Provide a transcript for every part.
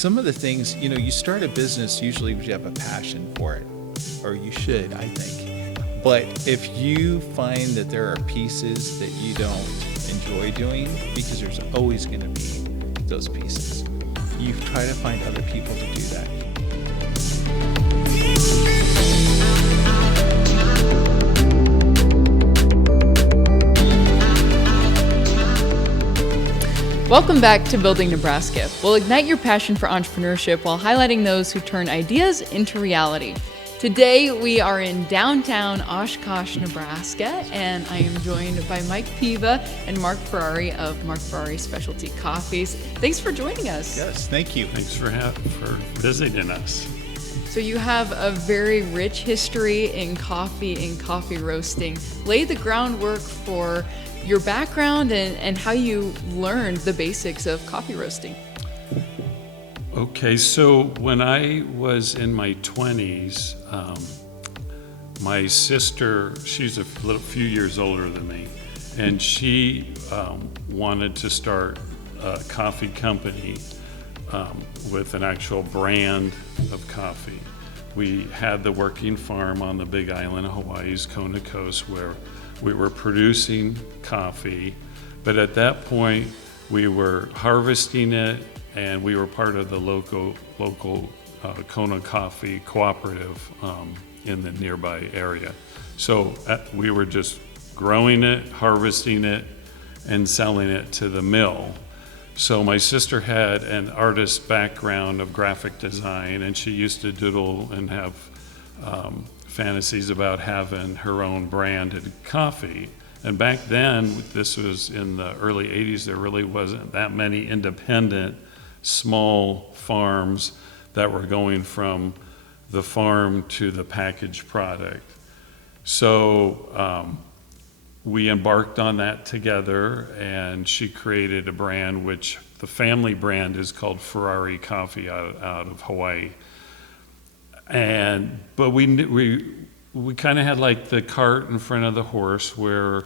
some of the things, you start a business usually because you have a passion for it, or you should, I think. But if you find that there are pieces that you don't enjoy doing, because there's always going to be those pieces, you try to find other people to do that. Welcome back to Building Nebraska. We'll ignite your passion for entrepreneurship while highlighting those who turn ideas into reality. Today, we are in downtown Oshkosh, Nebraska, and I am joined by Mike Piva and Mark Ferrari of Mark Ferrari Specialty Coffees. Thanks for joining us. Yes, thank you. Thanks for visiting us. So you have a very rich history in coffee and coffee roasting. Lay the groundwork for your background and how you learned the basics of coffee roasting. Okay, so when I was in my 20s, my sister, she's a few years older than me, and she wanted to start a coffee company with an actual brand of coffee. We had the working farm on the big island of Hawaii's Kona coast where we were producing coffee, but at that point we were harvesting it, and we were part of the local Kona Coffee Cooperative in the nearby area. So we were just growing it, harvesting it, and selling it to the mill. So my sister had an artist background of graphic design, and she used to doodle and have fantasies about having her own branded coffee. And back then, this was in the early 80s, there really wasn't that many independent small farms that were going from the farm to the packaged product. So we embarked on that together, and she created a brand which the family brand is called Ferrari Coffee out of Hawaii. But we kind of had like the cart in front of the horse, where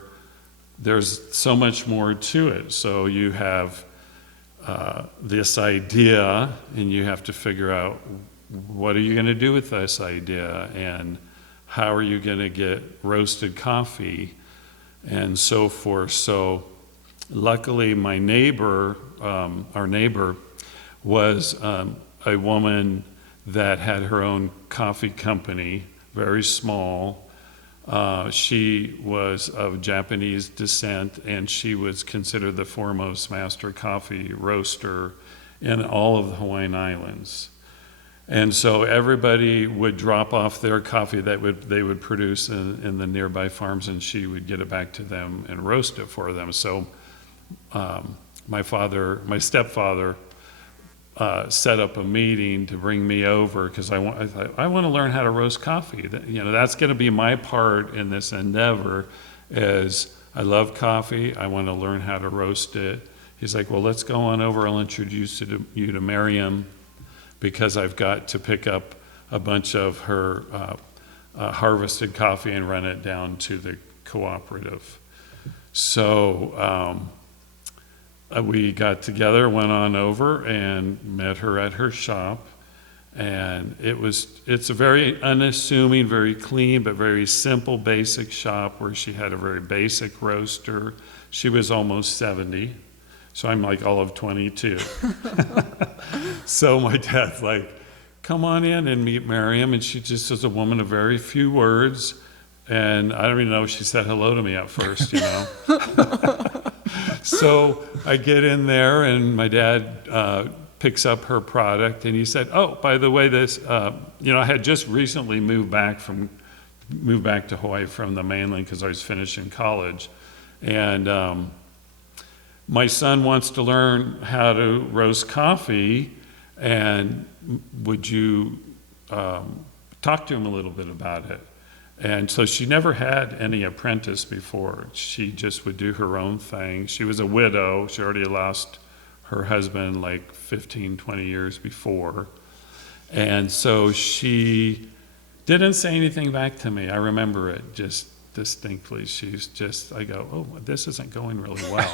there's so much more to it. So you have this idea, and you have to figure out what are you going to do with this idea, and how are you going to get roasted coffee, and so forth. So luckily my neighbor, our neighbor, was a woman that had her own coffee company, very small. She was of Japanese descent, and she was considered the foremost master coffee roaster in all of the Hawaiian Islands. And so everybody would drop off their coffee that they would produce in the nearby farms, and she would get it back to them and roast it for them. So my stepfather, set up a meeting to bring me over, because I want to learn how to roast coffee. That's going to be my part in this endeavor. Is I love coffee. I want to learn how to roast it. He's like, well, let's go on over. I'll introduce you to Miriam, because I've got to pick up a bunch of her harvested coffee and run it down to the cooperative. So we got together, went on over, and met her at her shop. And it's a very unassuming, very clean, but very simple, basic shop, where she had a very basic roaster. She was almost 70, so I'm like all of 22. So my dad's like, come on in and meet Miriam. And she just is a woman of very few words. And I don't even know if she said hello to me at first, So I get in there, and my dad picks up her product, and he said, oh, by the way, this, I had just recently moved back to Hawaii from the mainland, because I was finishing college. And my son wants to learn how to roast coffee, and would you talk to him a little bit about it? And so she never had any apprentice before. She just would do her own thing. She was a widow. She already lost her husband like 15, 20 years before. And so she didn't say anything back to me. I remember it just distinctly. I go, oh, this isn't going really well.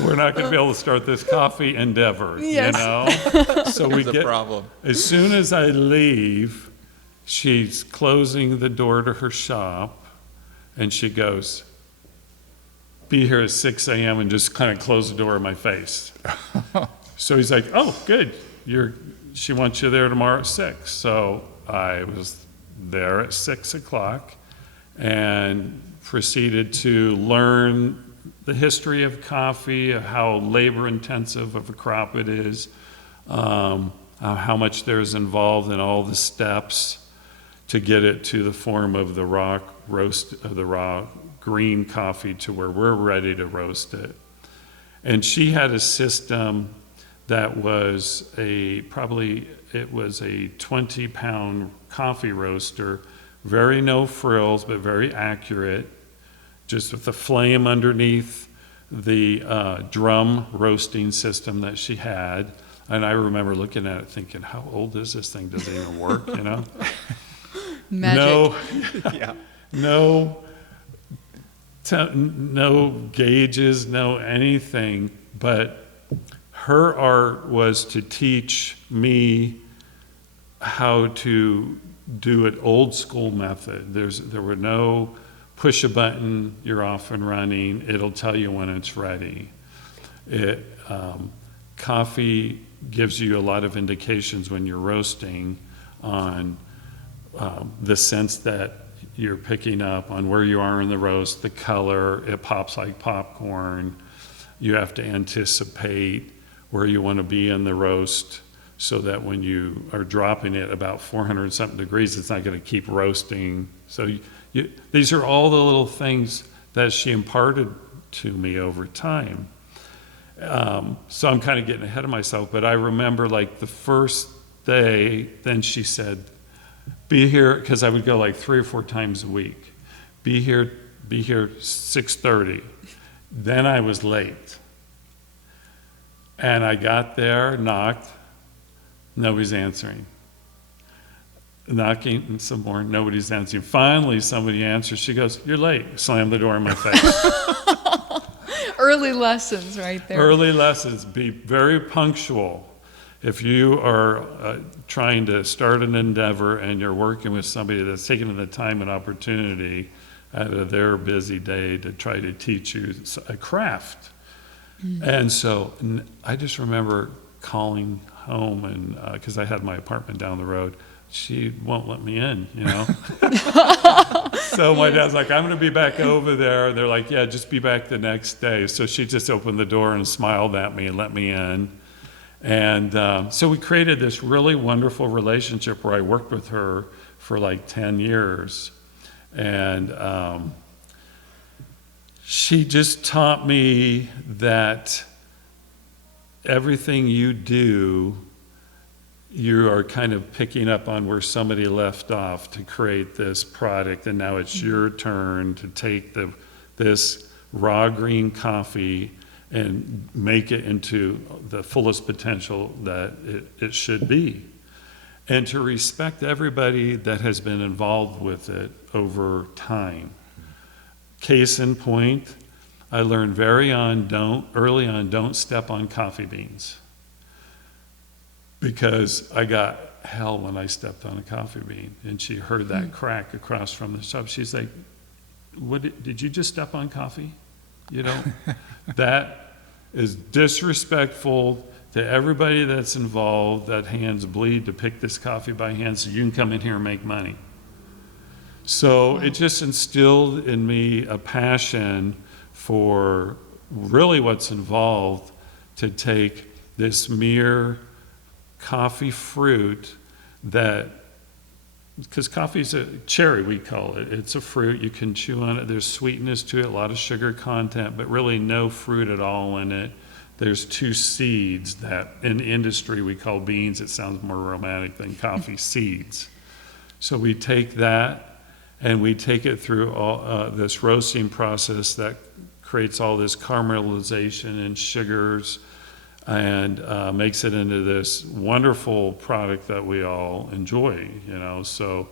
we're not going to be able to start this coffee endeavor, Yes. you know? So we Here's the get, problem. as soon as I leave, she's closing the door to her shop, and she goes, be here at 6 a.m. and just kind of close the door in my face. So he's like, oh, good. She wants you there tomorrow at 6. So I was there at 6 o'clock and proceeded to learn the history of coffee, how labor intensive of a crop it is, how much there's involved in all the steps to get it to the form of the raw roast, of the raw green coffee to where we're ready to roast it. And she had a system that was probably a 20-pound coffee roaster, very no frills, but very accurate, just with the flame underneath the drum roasting system that she had. And I remember looking at it thinking, how old is this thing? Does it even work, you know? Magic. Yeah. No gauges, no anything, but her art was to teach me how to do it old school method. There were no push a button, you're off and running, it'll tell you when it's ready. Coffee gives you a lot of indications when you're roasting on the sense that you're picking up on where you are in the roast, the color, it pops like popcorn. You have to anticipate where you want to be in the roast so that when you are dropping it about 400 something degrees, it's not going to keep roasting. So these are all the little things that she imparted to me over time. So I'm kind of getting ahead of myself, but I remember like the first day, then she said, be here, because I would go like 3 or 4 times a week. Be here 6:30. Then I was late. And I got there, knocked, nobody's answering. Knocking some more, nobody's answering. Finally, somebody answers. She goes, you're late. Slam the door in my face. Early lessons right there. Early lessons, be very punctual. If you are trying to start an endeavor and you're working with somebody that's taking the time and opportunity out of their busy day to try to teach you a craft. And so I just remember calling home, and because I had my apartment down the road, she won't let me in, you know. So my dad's like, I'm going to be back over there. They're like, yeah, just be back the next day. So she just opened the door and smiled at me and let me in. And so we created this really wonderful relationship where I worked with her for like 10 years. And she just taught me that everything you do, you are kind of picking up on where somebody left off to create this product. And now it's your turn to take this raw green coffee and make it into the fullest potential that it should be. And to respect everybody that has been involved with it over time. Case in point, I learned early on, don't step on coffee beans. Because I got hell when I stepped on a coffee bean. And she heard that crack across from the shop. She's like, did you just step on coffee? You know, that is disrespectful to everybody that's involved, that hands bleed to pick this coffee by hand so you can come in here and make money. So it just instilled in me a passion for really what's involved to take this mere coffee fruit that, because coffee's a cherry, we call it. It's a fruit, you can chew on it. There's sweetness to it, a lot of sugar content, but really no fruit at all in it. There's 2 seeds that in industry we call beans. It sounds more romantic than coffee seeds. So we take that and we take it through all this roasting process that creates all this caramelization and sugars and makes it into this wonderful product that we all enjoy, you know. So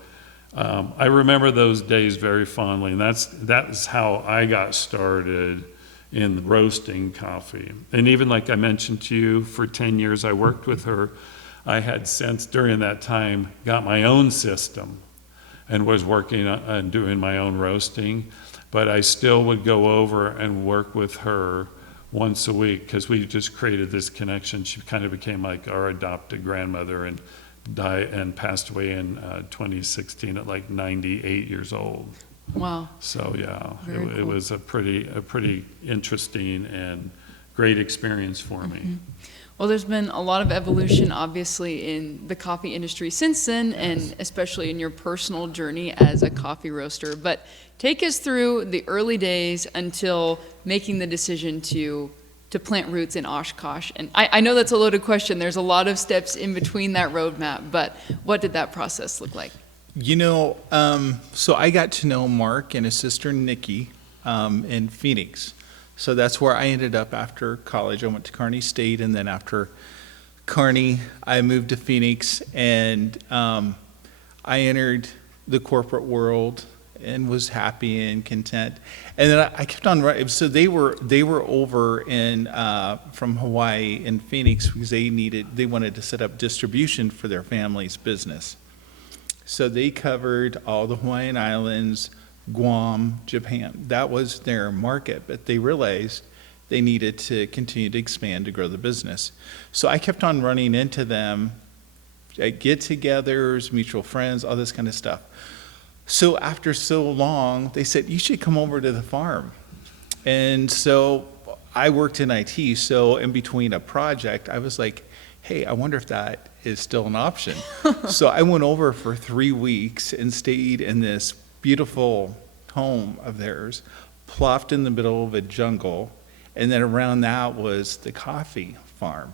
I remember those days very fondly, and that's how I got started in roasting coffee. And even like I mentioned to you, for 10 years I worked with her. I had since during that time got my own system and was working on doing my own roasting, but I still would go over and work with her once a week because we just created this connection. She kind of became like our adopted grandmother and died and passed away in 2016 at like 98 years old. Wow. So yeah, Very it cool. was a pretty interesting and great experience for me. Well, there's been a lot of evolution, obviously, in the coffee industry since then, and especially in your personal journey as a coffee roaster. But take us through the early days until making the decision to plant roots in Oshkosh. And I know that's a loaded question. There's a lot of steps in between that roadmap, but what did that process look like? You know, so I got to know Mark and his sister Nikki in Phoenix. So that's where I ended up after college. I went to Kearney State, and then after Kearney, I moved to Phoenix, and I entered the corporate world and was happy and content. And then I kept on running. So they were over in from Hawaii in Phoenix because they wanted to set up distribution for their family's business. So they covered all the Hawaiian Islands, Guam, Japan. That was their market, but they realized they needed to continue to expand to grow the business. So I kept on running into them at get-togethers, mutual friends, all this kind of stuff. So after so long, they said, you should come over to the farm. And so I worked in IT, so in between a project, I was like, hey, I wonder if that is still an option. So I went over for 3 weeks and stayed in this beautiful home of theirs, plopped in the middle of a jungle, and then around that was the coffee farm.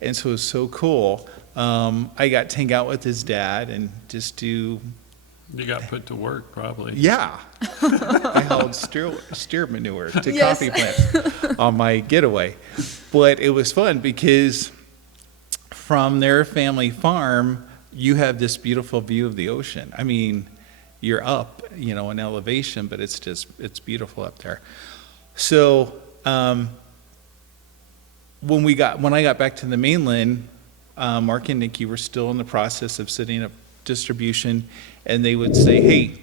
And so it was so cool. I got to hang out with his dad and just do. You got put to work probably. Yeah. I hauled steer manure to Yes. coffee plants on my getaway. But it was fun because from their family farm, you have this beautiful view of the ocean. I mean, you're up, in elevation, but it's beautiful up there. So when I got back to the mainland, Mark and Nikki were still in the process of setting up distribution, and they would say, hey,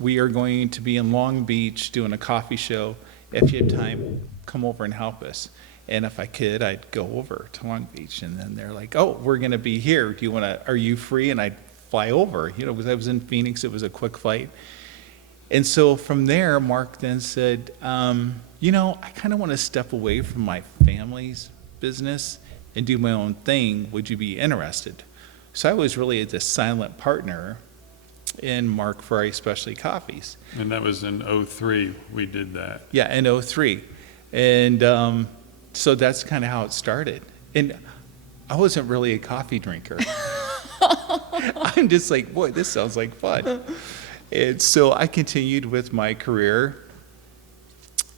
we are going to be in Long Beach doing a coffee show. If you have time, come over and help us. And if I could, I'd go over to Long Beach. And then they're like, oh, we're going to be here. Are you free? And I'd fly over, because I was in Phoenix. It was a quick flight. And so from there, Mark then said, I kind of want to step away from my family's business and do my own thing. Would you be interested? So I was really the silent partner in Mark Ferrari Specialty Coffees. And that was in '03 we did that. Yeah, in '03. And so that's kind of how it started. And I wasn't really a coffee drinker. I'm just like, boy, this sounds like fun. And so I continued with my career.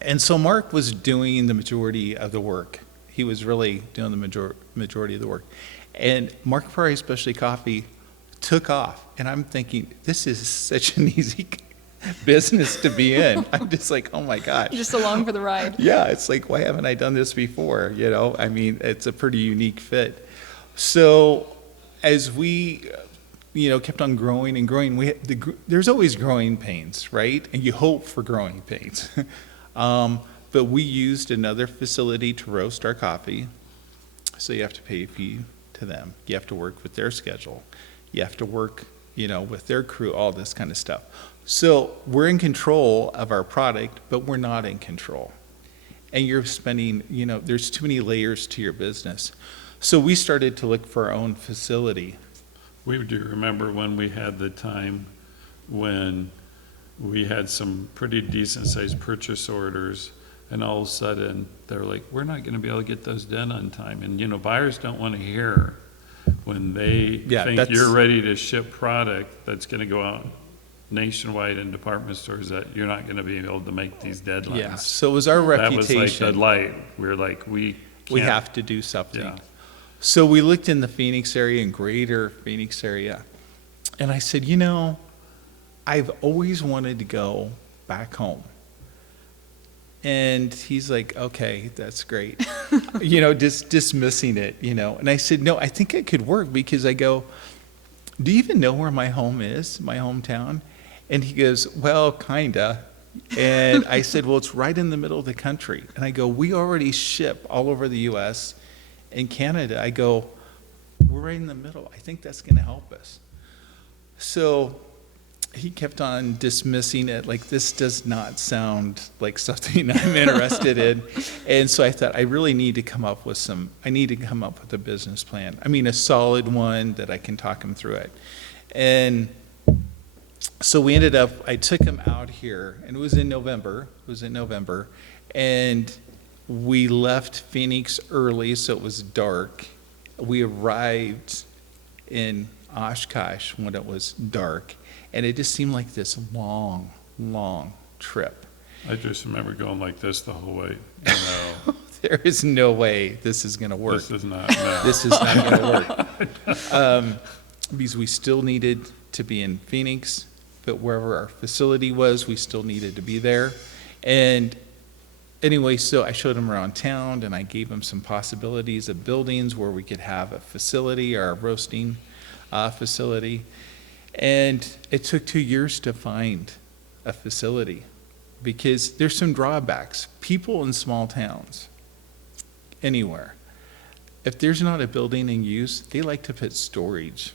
And so Mark was doing the majority of the work. He was really doing the majority of the work. And Mark Ferrari Specialty Coffee took off. And I'm thinking, this is such an easy business to be in. I'm just like, oh my gosh. Just along for the ride. Yeah, it's like, why haven't I done this before? I mean, it's a pretty unique fit. So as we, kept on growing and growing, there's always growing pains, right? And you hope for growing pains. But we used another facility to roast our coffee. So you have to pay a fee to them. You have to work with their schedule. You have to work, with their crew, all this kind of stuff. So we're in control of our product, but we're not in control. And you're spending, there's too many layers to your business. So we started to look for our own facility. We do remember when we had the time when we had some pretty decent sized purchase orders, and all of a sudden they're like, we're not going to be able to get those done on time. And buyers don't want to hear when they think you're ready to ship product that's going to go out nationwide in department stores that you're not going to be able to make these deadlines. Yeah, so it was our reputation. That was like the light. We were like, we have to do something. Yeah. So we looked in the Phoenix area and greater Phoenix area. And I said, I've always wanted to go back home And he's like, okay, that's great. Just dismissing it, And I said, no, I think it could work, because I go, do you even know where my home is, my hometown? And he goes, well, kinda. And I said, well, it's right in the middle of the country. And I go, we already ship all over the US and Canada. I go, we're right in the middle. I think that's going to help us. So he kept on dismissing it, like, this does not sound like something I'm interested in. And so I thought, I really need to come up with a business plan. I mean, a solid one that I can talk him through it. And so we ended up, I took him out here, and it was in November, and we left Phoenix early, so it was dark. We arrived in Oshkosh when it was dark, and it just seemed like this long, long trip. I just remember going like this the whole way. There is no way this is going to work. This is not. No. This is not going to work. Because we still needed to be in Phoenix, but wherever our facility was, we still needed to be there. And anyway, so I showed him around town, and I gave him some possibilities of buildings where we could have a facility, or a roasting facility. And it took 2 years to find a facility, because there's some drawbacks. People in small towns, anywhere, if there's not a building in use, they like to put storage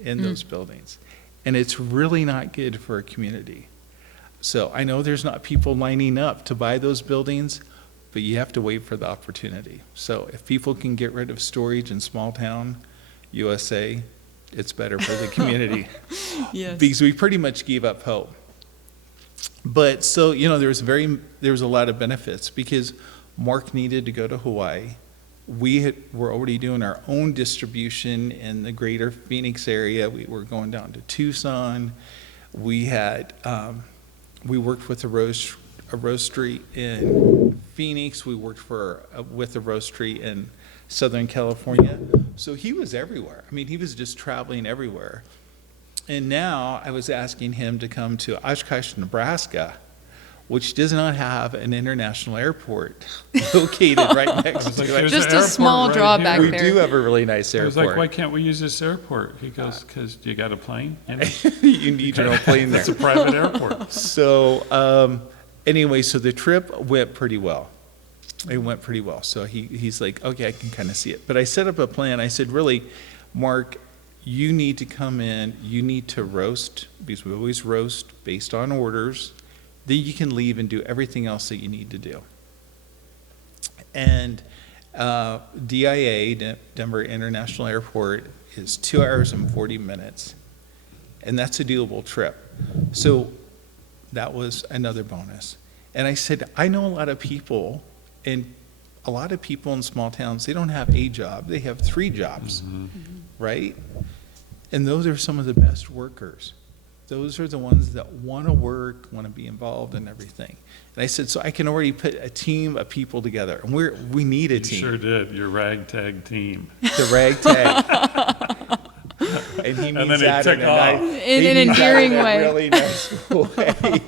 in those buildings. And it's really not good for a community. So I know there's not people lining up to buy those buildings, but you have to wait for the opportunity. So if people can get rid of storage in small town USA, it's better for the community. Yes. Because we pretty much gave up hope. But so, there was a lot of benefits, because Mark needed to go to Hawaii. We were already doing our own distribution in the greater Phoenix area. We were going down to Tucson. We had, we worked with a roastery in Phoenix. We worked with a roastery in Southern California. So he was everywhere. I mean, he was just traveling everywhere. And now I was asking him to come to Oshkosh, Nebraska, which does not have an international airport located right next to it. There's Just an a airport small right drawback here. We there. do have a really nice I airport. was like, why can't we use this airport? He goes, because you got a plane? You need your own plane there. It's a private airport. So anyway, so the trip went pretty well. It went pretty well. So he's like, okay, I can kind of see it. But I set up a plan. I said, really, Mark, you need to come in. You need to roast, because we always roast based on orders. Then you can leave and do everything else that you need to do. And DIA, Denver International Airport, is 2 hours and 40 minutes. And that's a doable trip. So that was another bonus. And I said, I know a lot of people, and a lot of people in small towns, they don't have a job. They have 3 jobs, right? And those are some of the best workers. Those are the ones that want to work, want to be involved in everything. And I said, so I can already put a team of people together. And we need a You team. sure did. Your ragtag team. The ragtag. And he means then he that took off. In an endearing way. Really nice way.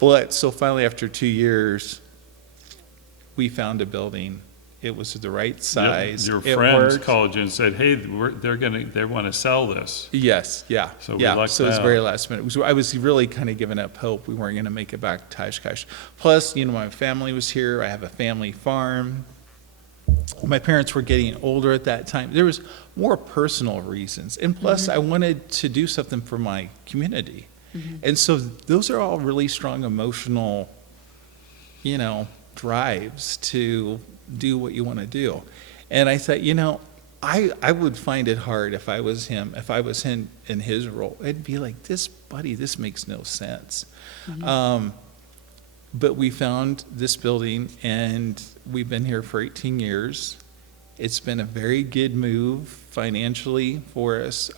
But so finally, after 2 years, we found a building. It was the right size. Your It friends worked. called you and said, hey, they want to sell this. Yes, yeah. So we yeah. lucked So it was out. very last minute. I was really kind of giving up hope we weren't going to make it back to Oshkosh. Plus, my family was here. I have a family farm. My parents were getting older at that time. There was more personal reasons. And plus, I wanted to do something for my community. And so those are all really strong emotional, drives to do what you want to do. And I thought, I would find it hard if I was him, in his role. It'd be like, this makes no sense. But we found this building, and we've been here for 18 years. It's been a very good move financially for us.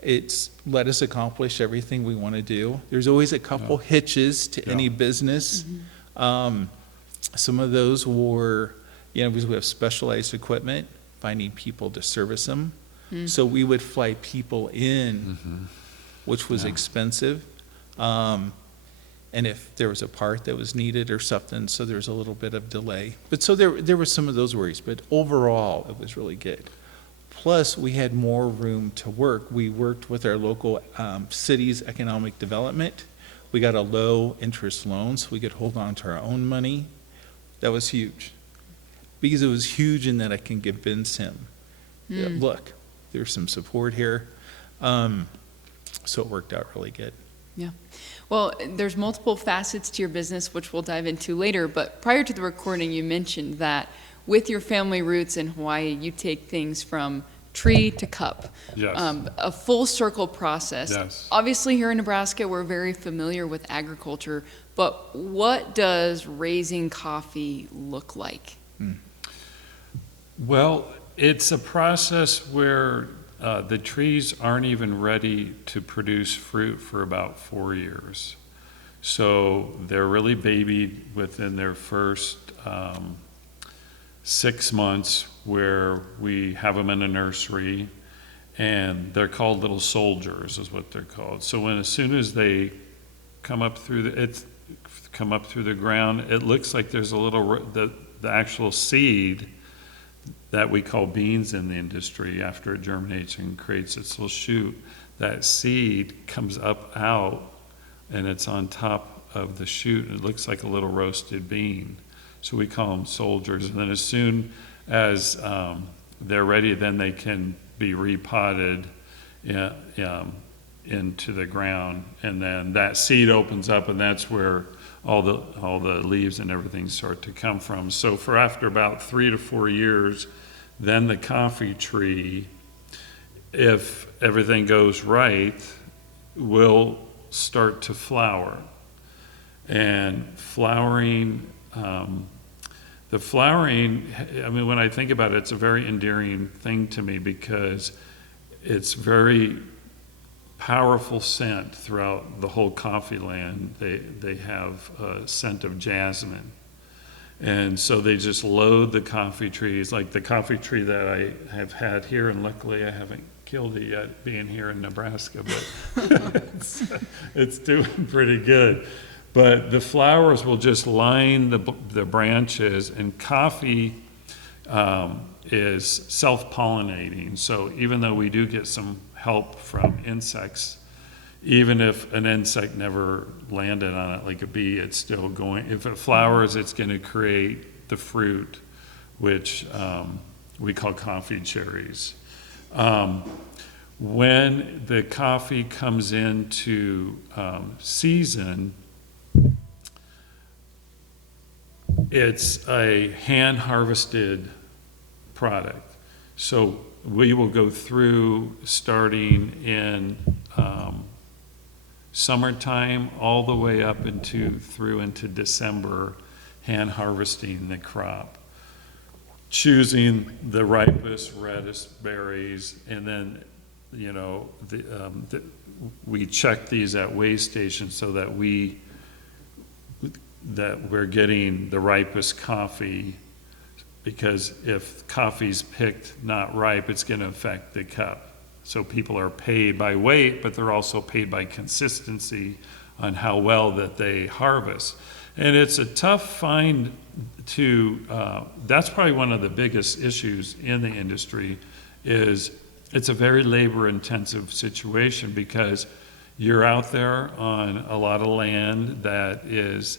It's let us accomplish everything we want to do. There's always a couple hitches to any business. Some of those were, because we have specialized equipment, finding people to service them. So we would fly people in, which was expensive. and if there was a part that was needed or something, so there was a little bit of delay. But so there were some of those worries, but overall, it was really good. Plus, we had more room to work. We worked with our local city's economic development. We got a low-interest loan, so we could hold on to our own money. That was huge. Because it was huge in that I can convince him, yeah, look, there's some support here. So it worked out really good. Yeah. Well, there's multiple facets to your business, which we'll dive into later. But prior to the recording, you mentioned that with your family roots in Hawaii, you take things from tree to cup. Yes. A full circle process. Yes. Obviously, here in Nebraska, we're very familiar with agriculture. But what does raising coffee look like? Well, it's a process where the trees aren't even ready to produce fruit for about 4 years. So they're really babied within their first 6 months, where we have them in a nursery, and they're called little soldiers is what they're called. So as soon as they come up through the ground, it looks like there's a little, the actual seed that we call beans in the industry, after it germinates and creates its little shoot, that seed comes up out and it's on top of the shoot, and it looks like a little roasted bean. So we call them soldiers. And then as soon as they're ready, then they can be repotted into the ground, and then that seed opens up, and that's where all the leaves and everything start to come from. So for after about 3 to 4 years, then the coffee tree, if everything goes right, will start to flower. And flowering, the flowering, I mean, when I think about it, it's a very endearing thing to me, because it's very powerful scent throughout the whole coffee land. They have a scent of jasmine. And so they just load the coffee trees, like the coffee tree that I have had here, and luckily I haven't killed it yet, being here in Nebraska, but it's doing pretty good. But the flowers will just line the branches, and coffee is self-pollinating. So even though we do get some help from insects, even if an insect never landed on it, like a bee, it's still going. If it flowers, it's going to create the fruit, which we call coffee cherries. When the coffee comes into season, it's a hand-harvested product. So we will go through, starting in summertime, all the way up through into December, hand harvesting the crop, choosing the ripest, reddest berries, and then, you know, we check these at weigh stations so that we're getting the ripest coffee, because if coffee's picked not ripe, it's going to affect the cup. So people are paid by weight, but they're also paid by consistency on how well that they harvest. And it's a tough find to, that's probably one of the biggest issues in the industry, is it's a very labor intensive situation, because you're out there on a lot of land that is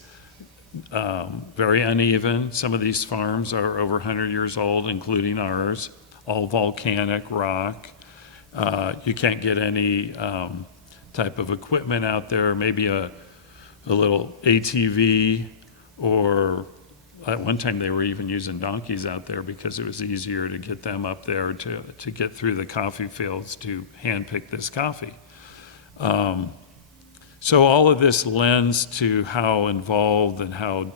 very uneven. Some of these farms are over 100 years old, including ours, all volcanic rock. You can't get any type of equipment out there, maybe a little ATV, or at one time they were even using donkeys out there because it was easier to get them up there to get through the coffee fields to hand pick this coffee. So all of this lends to how involved and how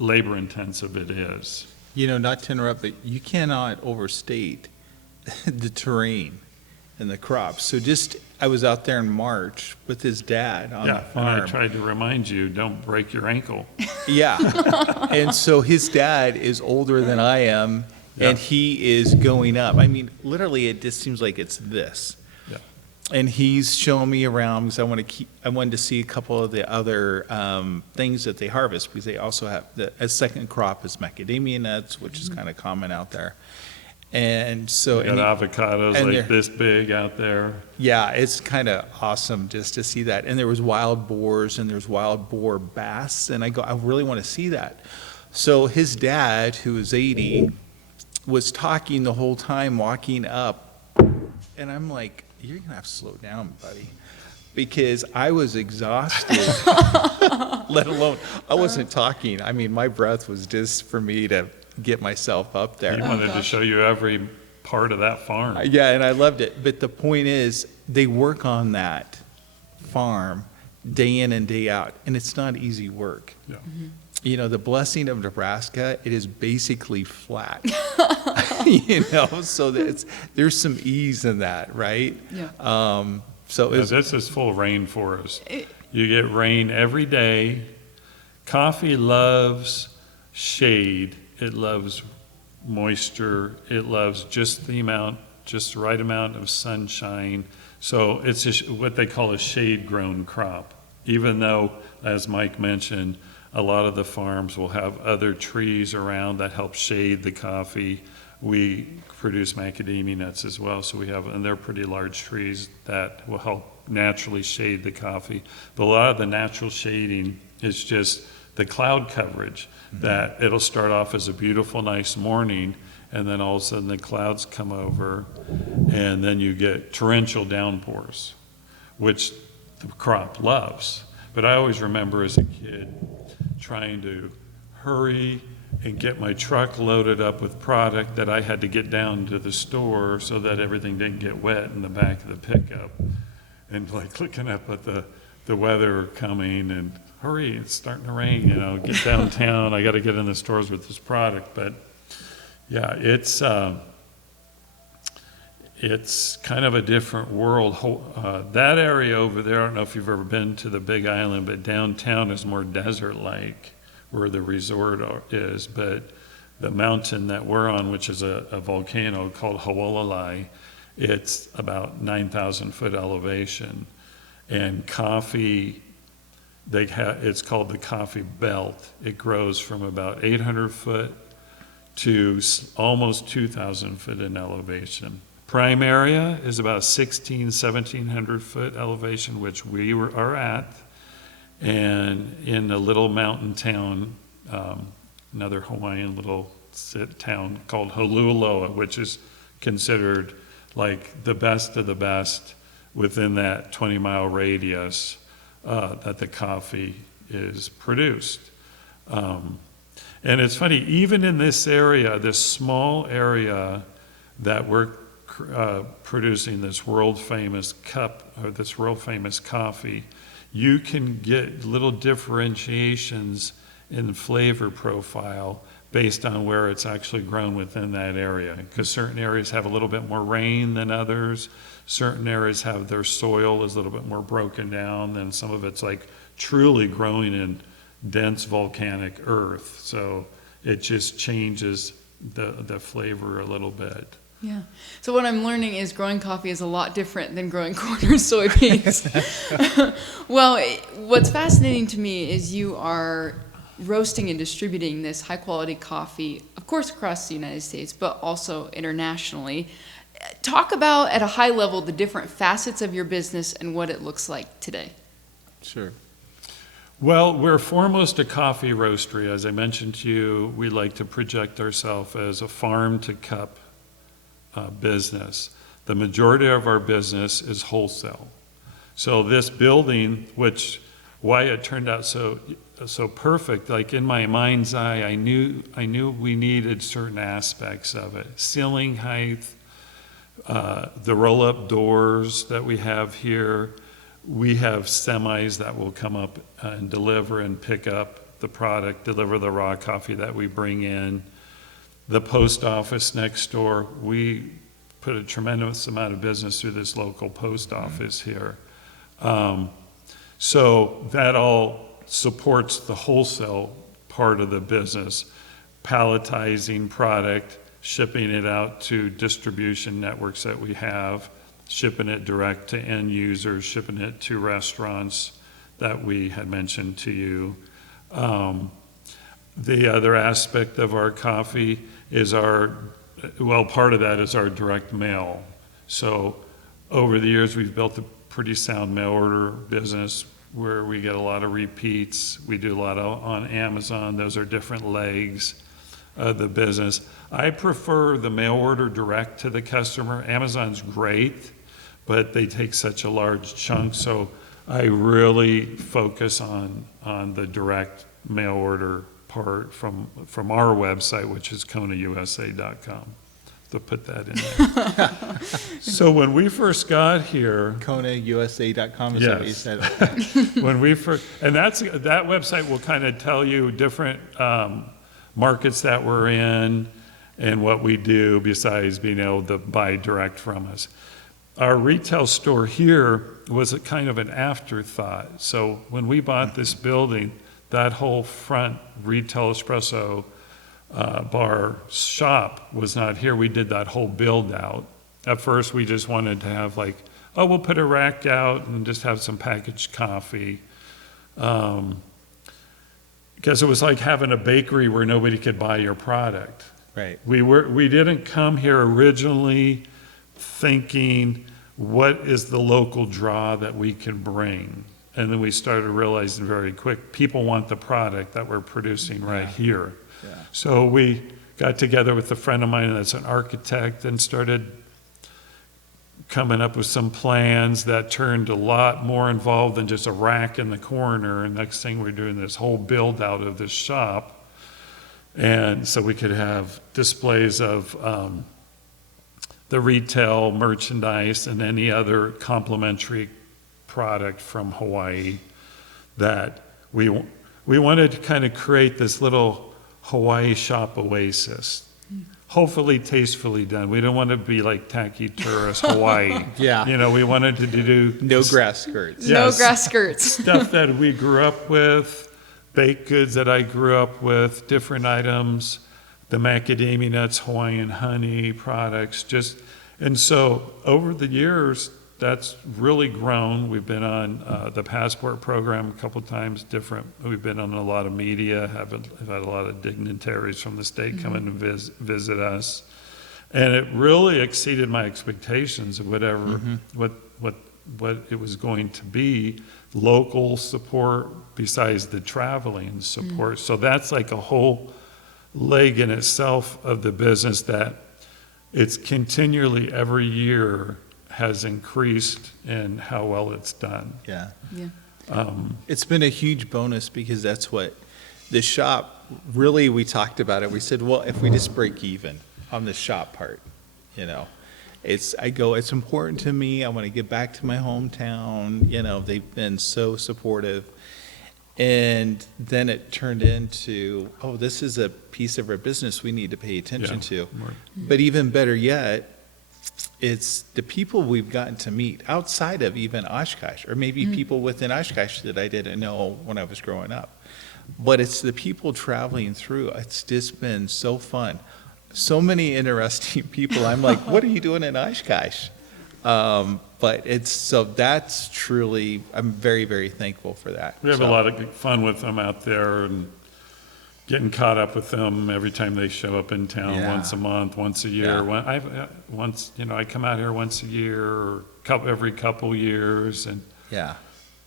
labor intensive it is. You know, not to interrupt, but you cannot overstate the terrain and the crops. So I was out there in March with his dad on the farm. And I tried to remind you, don't break your ankle. Yeah. And so his dad is older than I am, and he is going up. I mean, literally, it just seems like it's this. Yeah. and he's showing me around because I wanted to see a couple of the other things that they harvest, because they also have a second crop is macadamia nuts, which is kind of common out there. And so, You got avocados and like they're- this big out there. yeah, it's kind of awesome just to see that. And there was wild boars, and there's wild boar bass, and I really want to see that. So his dad, who is 80, was talking the whole time walking up, and I'm like, you're gonna have to slow down, buddy, because I was exhausted. Let alone, I wasn't talking. I mean, my breath was just for me to get myself up there. He wanted to show you every part of that farm. Yeah, and I loved it. But the point is, they work on that farm day in and day out, and it's not easy work. Yeah. You know, the blessing of Nebraska, it is basically flat. So there's some ease in that, right? Yeah. So Yeah, it's, this is full rainforest. You get rain every day. Coffee loves shade. It loves moisture. It loves just the right amount of sunshine. So it's what they call a shade-grown crop. Even though, as Mike mentioned, a lot of the farms will have other trees around that help shade the coffee. We produce macadamia nuts as well, so and they're pretty large trees that will help naturally shade the coffee. But a lot of the natural shading is just the cloud coverage, that it'll start off as a beautiful, nice morning, and then all of a sudden the clouds come over, and then you get torrential downpours, which the crop loves. But I always remember as a kid trying to hurry and get my truck loaded up with product that I had to get down to the store so that everything didn't get wet in the back of the pickup. And like looking up at the weather coming and hurry, it's starting to rain, get downtown. I got to get in the stores with this product. But yeah, it's kind of a different world. That area over there, I don't know if you've ever been to the Big Island, but downtown is more desert-like where the resort is. But the mountain that we're on, which is a volcano called Hawalai, it's about 9,000 foot elevation. And coffee, it's called the coffee belt. It grows from about 800 foot to almost 2,000 foot in elevation. Prime area is about 1,700 foot elevation, which we are at, and in a little mountain town, another Hawaiian little town called Holualoa, which is considered like the best of the best within that 20-mile radius that the coffee is produced. And it's funny, even in this area, this small area that we're producing this world famous cup, or this world famous coffee, you can get little differentiations in flavor profile based on where it's actually grown within that area. Because certain areas have a little bit more rain than others. Certain areas have their soil is a little bit more broken down, than some of it's like truly growing in dense volcanic earth. So it just changes the flavor a little bit. Yeah. So what I'm learning is growing coffee is a lot different than growing corn or soybeans. Well, what's fascinating to me is you are roasting and distributing this high quality coffee, of course, across the United States, but also internationally. Talk about, at a high level, the different facets of your business and what it looks like today. sure. Well, we're foremost a coffee roastery. As I mentioned to you, we like to project ourselves as a farm to cup business. The majority of our business is wholesale. So this building, why it turned out so perfect, like in my mind's eye, I knew we needed certain aspects of it. Ceiling height, the roll-up doors that we have here. We have semis that will come up and deliver and pick up the product, deliver the raw coffee that we bring in. The post office next door, we put a tremendous amount of business through this local post office here. So that all supports the wholesale part of the business, palletizing product, shipping it out to distribution networks that we have, shipping it direct to end users, shipping it to restaurants that we had mentioned to you. The other aspect of our coffee is part of that is our direct mail. So over the years, we've built a pretty sound mail order business where we get a lot of repeats. We do a lot on Amazon. Those are different legs of the business. I prefer the mail order direct to the customer. Amazon's great, but they take such a large chunk. So I really focus on the direct mail order part from our website, which is konausa.com. To put that in there. So when we first got here, KonaUSA.com is yes. that what you said? Okay. when we first, and that website will kind of tell you different markets that we're in and what we do besides being able to buy direct from us. Our retail store here was a kind of an afterthought. So when we bought this building, that whole front retail espresso bar shop was not here. We did that whole build out. At first we just wanted to have we'll put a rack out and just have some packaged coffee. Because it was like having a bakery where nobody could buy your product. Right. We didn't come here originally thinking, what is the local draw that we can bring? And then we started realizing very quick, people want the product that we're producing right here. Yeah. So we got together with a friend of mine that's an architect and started coming up with some plans that turned a lot more involved than just a rack in the corner. And next thing we're doing this whole build out of this shop. And so we could have displays of the retail merchandise and any other complementary product from Hawaii that we wanted to kind of create this little Hawaii shop oasis. Hopefully tastefully done. We don't want to be like tacky tourist Hawaii. Yeah. You know, we wanted to do No grass skirts. No Yes. grass skirts. stuff that we grew up with, baked goods that I grew up with, different items, the macadamia nuts, Hawaiian honey products, and so over the years, that's really grown. We've been on the Passport program a couple times, we've been on a lot of media, have had a lot of dignitaries from the state come in and visit us. And it really exceeded my expectations of what it was going to be, local support besides the traveling support. So that's like a whole leg in itself of the business that it's continually every year has increased in how well it's done. Yeah. Yeah. It's been a huge bonus because that's what the shop, really, we talked about it. We said, well, if we just break even on the shop part, it's important to me. I want to get back to my hometown. They've been so supportive. And then it turned into, this is a piece of our business we need to pay attention to. More. But even better yet, it's the people we've gotten to meet outside of even Oshkosh, or maybe people within Oshkosh that I didn't know when I was growing up. But it's the people traveling through. It's just been so fun. So many interesting people. I'm like, what are you doing in Oshkosh? But that's truly, I'm very, very thankful for that. We have a lot of fun with them out there and getting caught up with them every time they show up in town, Yeah. once a month, once a year. Yeah. I come out here once a year or every couple years, and Yeah.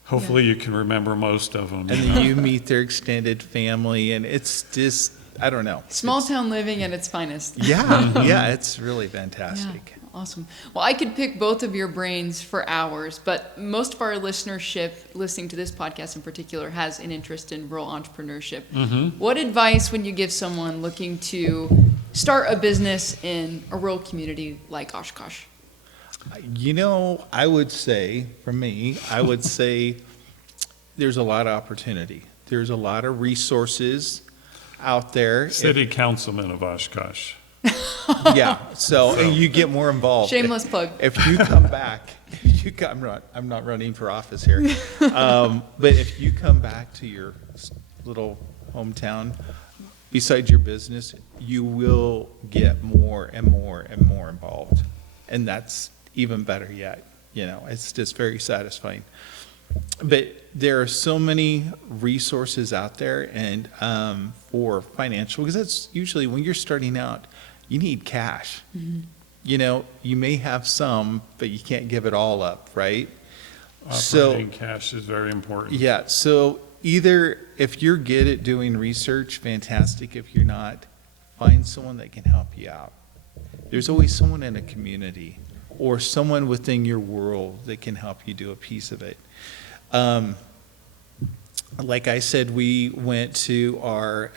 hopefully you can remember most of them. And then you meet their extended family, and it's just, I don't know. Small town living at its finest. Yeah, yeah, it's really fantastic. Yeah, awesome. Well, I could pick both of your brains for hours, but most of our listenership, listening to this podcast in particular, has an interest in rural entrepreneurship. What advice would you give someone looking to start a business in a rural community like Oshkosh? I would say, for me, there's a lot of opportunity. There's a lot of resources out there. City councilman of Oshkosh. Yeah, and you get more involved. Shameless plug. If you come back, I'm not running for office here, but if you come back to your little hometown, besides your business, you will get more and more and more involved, and that's even better yet. It's just very satisfying. But there are so many resources out there, and for financial, because that's usually when you're starting out, you need cash. You may have some, but you can't give it all up, right? Operating cash is very important. Yeah, so either if you're good at doing research, fantastic. If you're not, find someone that can help you out. There's always someone in a community or someone within your world that can help you do a piece of it. Like I said, we went to our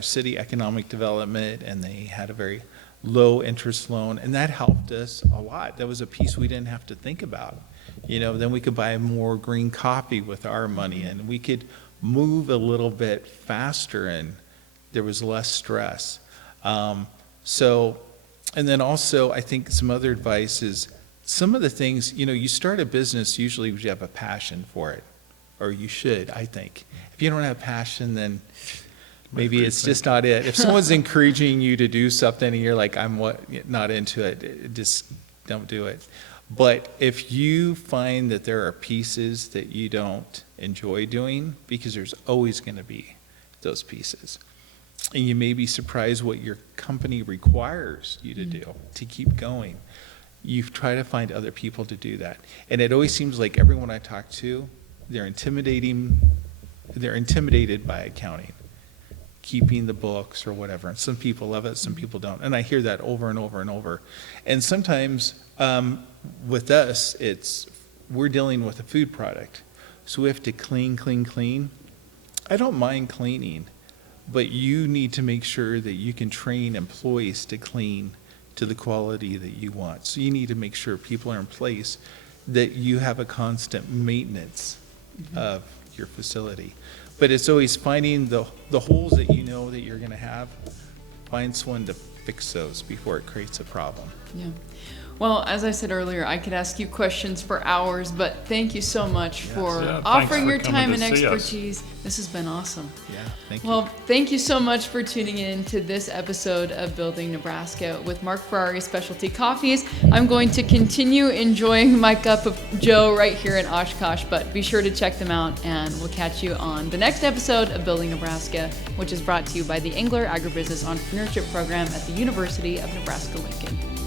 city economic development, and they had a very low interest loan, and that helped us a lot. That was a piece we didn't have to think about. Then we could buy more green coffee with our money, and we could move a little bit faster, and there was less stress. And then also, I think some other advice is some of the things, you start a business usually because you have a passion for it, or you should, I think. If you don't have passion, then maybe it's just not it. If someone's encouraging you to do something and you're like, not into it, just don't do it. But if you find that there are pieces that you don't enjoy doing, because there's always going to be those pieces, and you may be surprised what your company requires you to do to keep going, you try to find other people to do that. And it always seems like everyone I talk to, they're intimidated by accounting, keeping the books or whatever. And some people love it, some people don't. And I hear that over and over and over. And sometimes with us, we're dealing with a food product. So we have to clean. I don't mind cleaning, but you need to make sure that you can train employees to clean to the quality that you want. So you need to make sure people are in place, that you have a constant maintenance of your facility. But it's always finding the holes that you know that you're going to have, find someone to fix those before it creates a problem. Yeah. Well, as I said earlier, I could ask you questions for hours, but thank you so much for offering your time and expertise. This has been awesome. Yeah, thank you. Well, thank you so much for tuning in to this episode of Building Nebraska with Mark Ferrari Specialty Coffees. I'm going to continue enjoying my cup of Joe right here in Oshkosh, but be sure to check them out, and we'll catch you on the next episode of Building Nebraska, which is brought to you by the Engler Agribusiness Entrepreneurship Program at the University of Nebraska-Lincoln.